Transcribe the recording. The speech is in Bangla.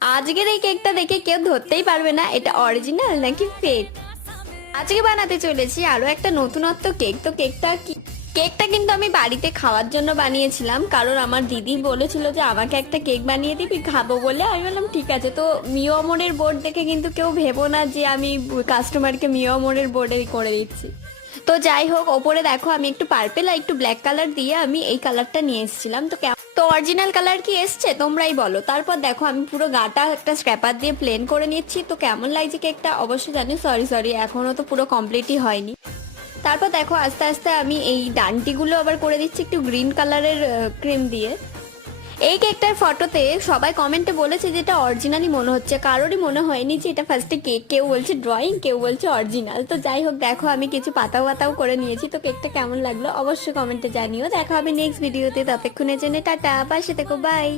আজকের এই কেকটা দেখে কেউ ধরতেই পারবে না এটা অরিজিনাল নাকি ফেক। আজকে বানাতে চলেছি আরো একটা নতুনত্ব কেক। তো কেকটা কিন্তু আমি বাড়িতে খাওয়ার জন্য বানিয়েছিলাম, কারণ আমার দিদি বলেছিল যে আমাকে একটা কেক বানিয়ে দিবি, খাবো বলে। আমি বললাম ঠিক আছে। তো মিও আমরের বোর্ড দেখে কিন্তু কেউ ভেবো না যে আমি কাস্টমারকে মিও আমরের বোর্ডে করে দিচ্ছি। তো যাই হোক, ওপরে দেখো আমি একটু পার্পেল আর একটু ব্ল্যাক কালার দিয়ে আমি এই কালারটা নিয়ে এসেছিলাম। তো অরিজিনাল কালার কি এসছে তোমরাই বলো। তারপর দেখো আমি পুরো গাটা একটা স্ক্র্যাপার দিয়ে প্লেন করে নিচ্ছি। তো কেমন লাগছে কেকটা অবশ্যই জানি। সরি সরি, এখনো তো পুরো কমপ্লিটই হয়নি। তারপর দেখো আস্তে আস্তে আমি এই ডান্টিগুলো আবার করে দিচ্ছি একটু গ্রিন কালারের ক্রিম দিয়ে। এই কেকটার ফটোতে সবাই কমেন্টে বলেছে যে এটা অরিজিনালই মনে হচ্ছে, কারোরই মনে হয়নি যে এটা ফার্স্টে কেক। কেউ বলছে ড্রয়িং, কেউ বলছে অরিজিনাল। তো যাই হোক, দেখো আমি কিছু পাতাও পাতাও করে নিয়েছি। তো কেকটা কেমন লাগলো অবশ্যই কমেন্টে জানিও। দেখা হবে নেক্সট ভিডিওতে, ততক্ষণের জন্য টাটা, পাশে থেকো, বাই।